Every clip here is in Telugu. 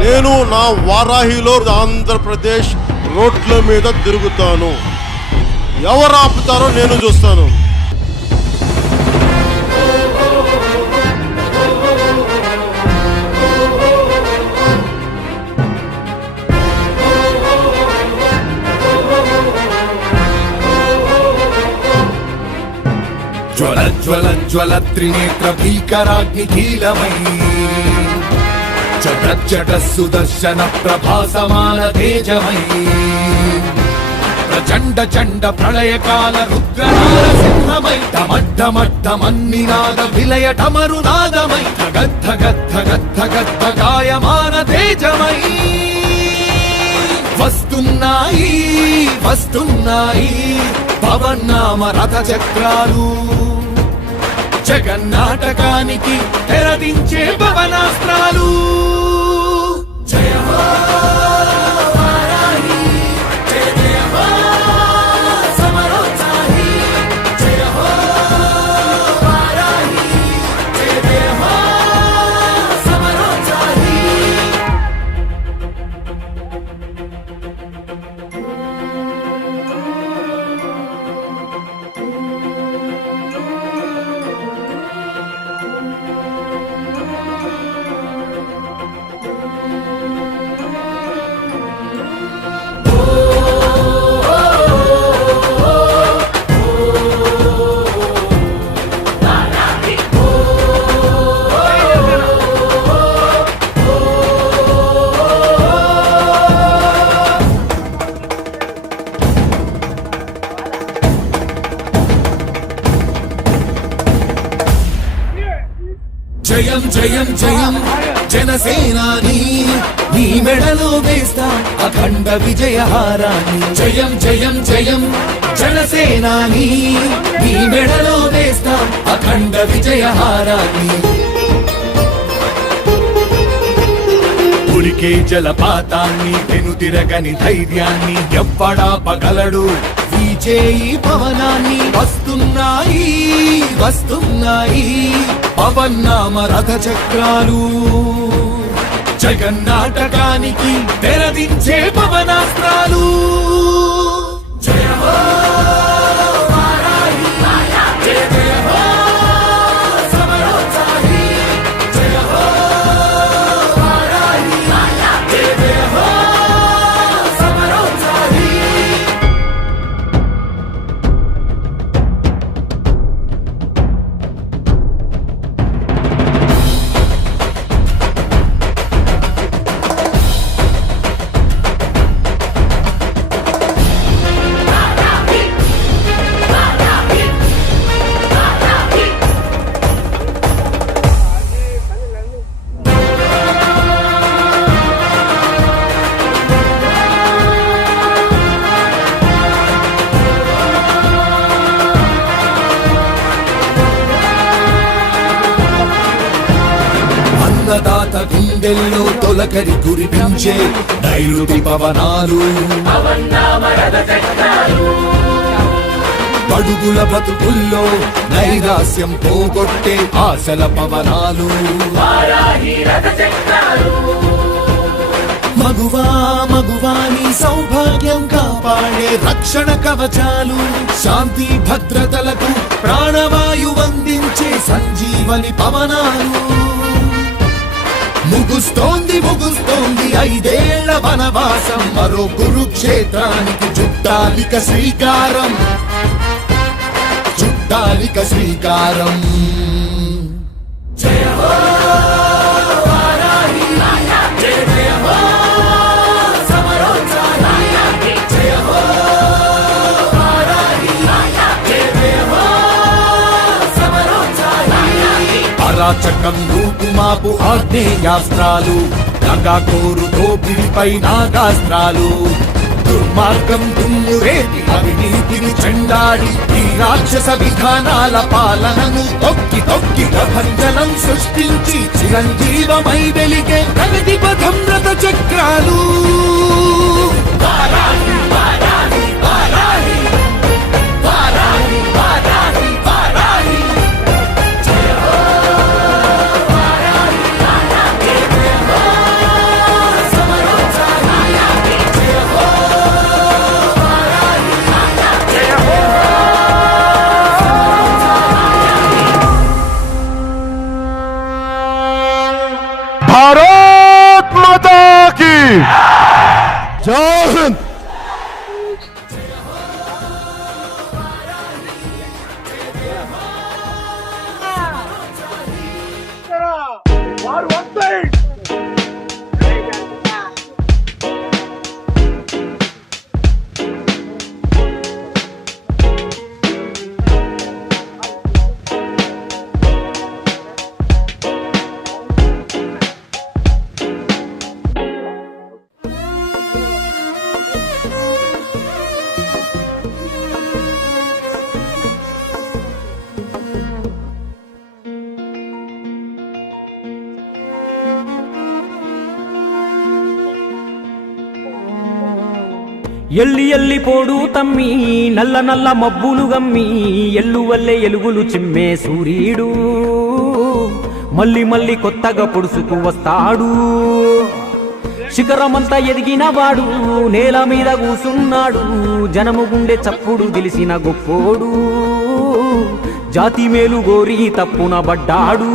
నేను నా వారాహిలో ఆంధ్రప్రదేశ్ రోడ్ల మీద తిరుగుతాను. ఎవరు ఆపుతారో నేను చూస్తాను. జ్వల జ్వల జ్వల త్రినేత్ర భీకరాగ్నికీలమై చట సుదర్శన ప్రభాసమాన తేజమై ప్రచండ చండ ప్రళయకాల రుద్రనారసింహమై టమడ్డమడ్డమన్నినాద విలయ టమరునాదమై గద్ధ గద్ధ గద్ధ గద్ధ గాయమాన తేజమై వస్తున్నాయి వస్తున్నాయి పవన్నామ రథ చక్రాలు జగన్నాటకానికి తెరదించే పవనాస్త్రాలు. జయ హో వారాహి, జయ జయ హో సమరోత్సాహి, జయ హో వారాహి, జయ జయ హో సమరోత్సాహి. జయం జయం జయం జనసేనాని, నీ మెడలో వేస్తా అఖండ విజయహారాన్ని. జయం జయం జయం జనసేనాని, నీ మెడలో వేస్తా అఖండ విజయహారాన్ని. ఉరికే జలపాతాన్ని పెనుతిరగని ధైర్యాన్ని ఎవ్వడాపగలడు విజయీ పవనాన్ని. వస్తున్నాయి వస్తున్నాయి పవన్నామ రథ చక్రాలు జగన్నాటకానికి తెరదించే పవనాస్త్రాలు. జయ హో వారాహి, జయ జయ హో సమరోత్సాహి, జయ హో వారాహి, జయ జయ హో సమరోత్సాహి. అన్నదాత గుండెల్లో తొలకరి కురిపించే నైరుతి పవనాలు, బడుగుల బతుకుల్లో నైరాస్యం పోగొట్టే ఆశల పవనాలు. మగువా మగువాని సౌభాగ్యం కాపాడే రక్షణ కవచాలు, శాంతి భద్రతలకు ప్రాణవాయువందించే సంజీవని పవనాలు. ముగుస్తోంది ముగుస్తోంది 5 ఏళ్ల వనవాసం, మరో కురుక్షేత్రానికి చుట్టాలిక శ్రీకారం, చుట్టాలిక శ్రీకారం. జయ హో వారాహి, జయ జయ హో సమరోత్సాహి, జయ హో వారాహి, జయ జయ హో సమరోత్సాహి. అరాచకం రూపుమాపు ఆగ్నేయాస్త్రాలు, నగాకోరు దోపిడిపై నాగాస్త్రాలు, దుర్మార్గం దుమ్మురేటి అవినీతిని చెండాడి ఈ రాక్షస విధానాల పాలనను తొక్కి తొక్కి ప్రభంజనం సృష్టించి చిరంజీవమై వెలిగే ప్రగతి పథం రథ చక్రాలు. వారాహి వారాహి వారాహి వారాహి వారాహి వారాహి ఎల్లి ఎల్లి పోడు తమ్మి నల్ల నల్ల మబ్బులు గమ్మి ఎల్లువల్లే ఎలుగులు చిమ్మే సూర్యుడు మళ్ళీ మళ్ళీ కొత్తగా పొడుసుకు వస్తాడు. శిఖరమంతా ఎదిగిన వాడు నేల మీద కూసున్నాడు. జనము గుండె చప్పుడు తెలిసిన గొప్పోడు జాతి మేలు గోరి తప్పున పడ్డాడు.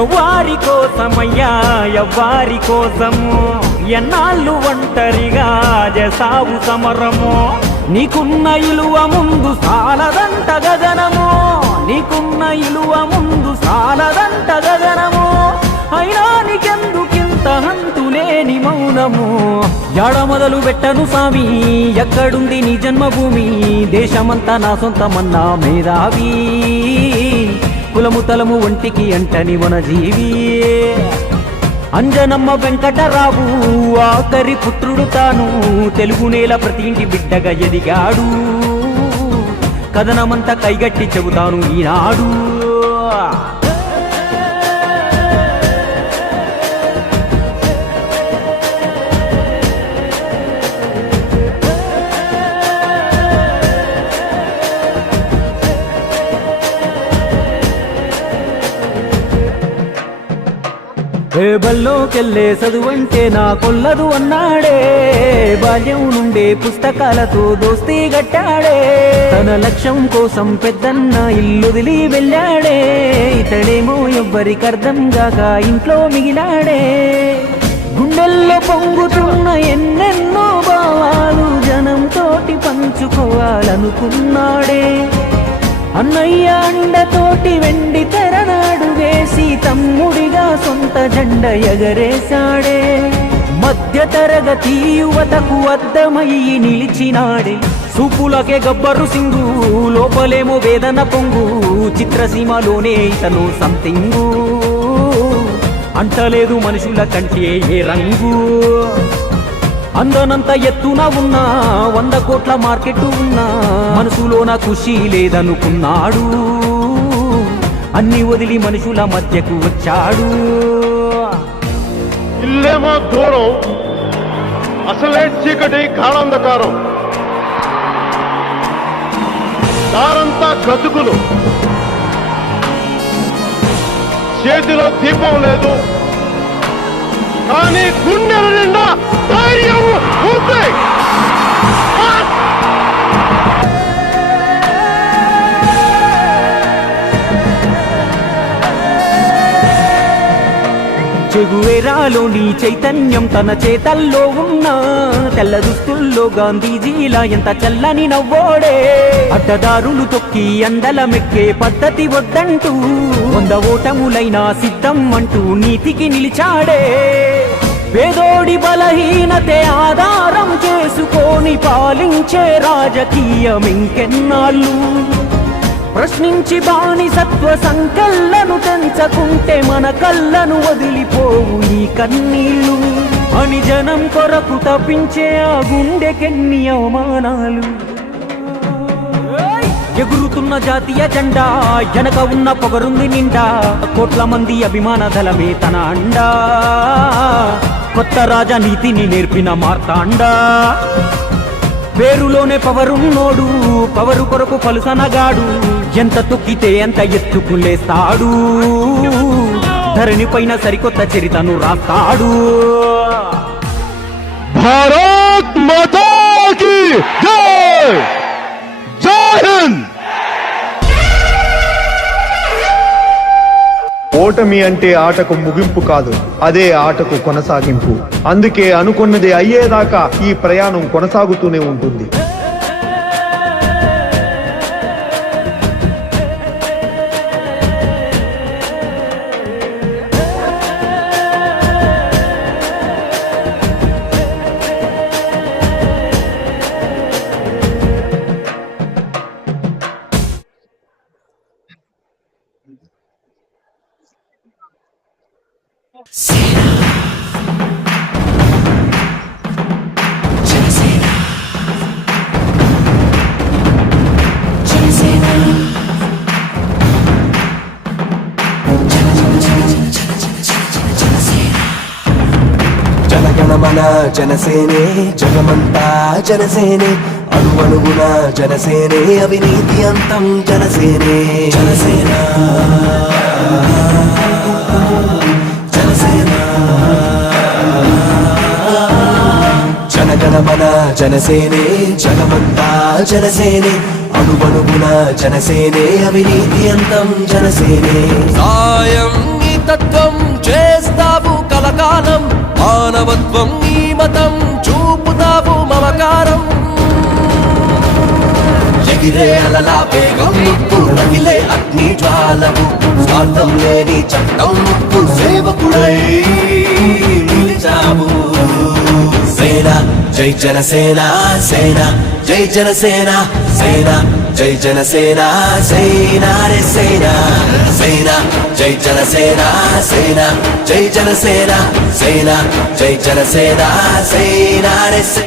ఎవ్వారి కోసమయ్యా ఎవ్వారి కోసము ఎన్నాళ్ళు ఒంటరిగా చేసావు సమరము. నీకున్న ఇలువ ముందు సాలదంట గగనము. నీకున్న ఇలువ ముందు సాలదంట గగనము. అయినా నీకెందుకింత హంతులేని మౌనము. యాడ మొదలు పెట్టను సామి ఎక్కడుంది నీ జన్మభూమి. దేశమంతా నా సొంతమన్నా మేధావి కులము తలము ఒంటికి అంటని వన జీవి. అంజనమ్మ వెంకటరావు ఆఖరి పుత్రుడు తాను. తెలుగు నేల ప్రతి ఇంటి బిడ్డగా ఎదిగాడు. కథనమంతా కైగట్టి చెబుతాను ఈనాడు. బల్లోకెళ్ళే చదువంటే నా కొల్లదు అన్నాడే. బాల్యం నుండే పుస్తకాలతో దోస్తీ గట్టాడే. తన లక్ష్యం కోసం పెద్దన్న ఇల్లుదిలి వెళ్ళాడే. ఇతడేమో ఎవ్వరికర్థం గాక ఇంట్లో మిగిలాడే. గుండెల్లో పొంగుతున్న ఎన్నెన్నో భావాలు జనంతోటి పంచుకోవాలనుకున్నాడే. అన్నయ్య అండతోటి వెండి తెరనాడు వేసి తమ్ముడిగా సొంత జెండ ఎగరేశాడే. మధ్య తరగతి యువతకు అద్దమయ్యి నిలిచినాడే. సూపులకే గబ్బరు సింగు లోపలేమో వేదన పొంగు. చిత్రసీమలోనే ఇతను సంతింగు. అంటలేదు మనుషుల కంటే ఏ రంగు. అందనంత ఎత్తున ఉన్నా 100 కోట్ల మార్కెట్ ఉన్నా మనసులోన ఖుషి లేదనుకున్నాడు. అన్ని వదిలి మనుషుల మధ్యకు వచ్చాడు. ఇల్లేమో దూరం అసలే చీకటి గాఢంధకారం. దారంతా గతుకులు. చేతిలో దీపం లేదు కానీ గుండెల నిండా ధైర్యం ఉంది. చెగువేరాలోని చైతన్యం తన చేతల్లో ఉన్న తెల్ల దుస్తుల్లో గాంధీజీలా ఎంత చల్లని నవ్వోడే. అడ్డదారులు తొక్కి అందల మెక్కే పద్ధతి వద్దంటూ 100 ఓటములైనా సిద్ధం అంటూ నీతికి నిలిచాడే. పేదోడి బలహీనతే ఆధారం చేసుకొని పాలించే రాజకీయం ఇంకెన్నాళ్ళు. ప్రశ్నించి బానిసత్వ సంకల్లను తెంచకుంటే మన కళ్ళను వదిలిపోవు ఈ కన్నీళ్ళు. అని జనం కొరకు తప్పించే ఆ గుండెకెన్ని అవమానాలు. ఎగురుతున్న జాతీయ జెండా వెనక ఉన్న పొగరుంది నిండా. కోట్ల మంది అభిమాన దళమే తన అండా. కొత్త రాజనీతిని నేర్పిన మార్తాండా. పేరులోనే పవరున్నోడు పవరు కొరకు పలుసనగాడు. ఎంత తొక్కితే ఎంత ఎత్తుకు లేస్తాడు. ధరణి పైన సరికొత్త చరితను రాస్తాడు. భారత్ మాతా కీ జై. జై హింద్. ఓటమి అంటే ఆటకు ముగింపు కాదు, అదే ఆటకు కొనసాగింపు. అందుకే అనుకున్నది అయ్యేదాకా ఈ ప్రయాణం కొనసాగుతూనే ఉంటుంది. జనగణమన జనసేనే జగమంతా జనసేనే అణువణువున జనసేనే అవినీతి అంతం జనసేనే జనసేన జనసేన జనగణమన జనసేనే జగమంతా జనసేనే అణువణువున జనసేనే అవినీతి అంతం జనసేనే సాయం నీ తత్వం చేస్తావు కలకాలం మానవత్వం నీ మతం చూపుతావు మమకారం ఎగిరే అలలా వేగం ముప్పు రగిలే అగ్ని జ్వాలవు స్వార్థం లేని చట్టం ముప్పు సేవకుడై నిలిచావు సేన జై జనసేన సేన జై జనసేన సేన జై జనసేన సేన రే సేన సేన జై జనసేన సేన జై జనసేన సేన జై జనసేన సేన రే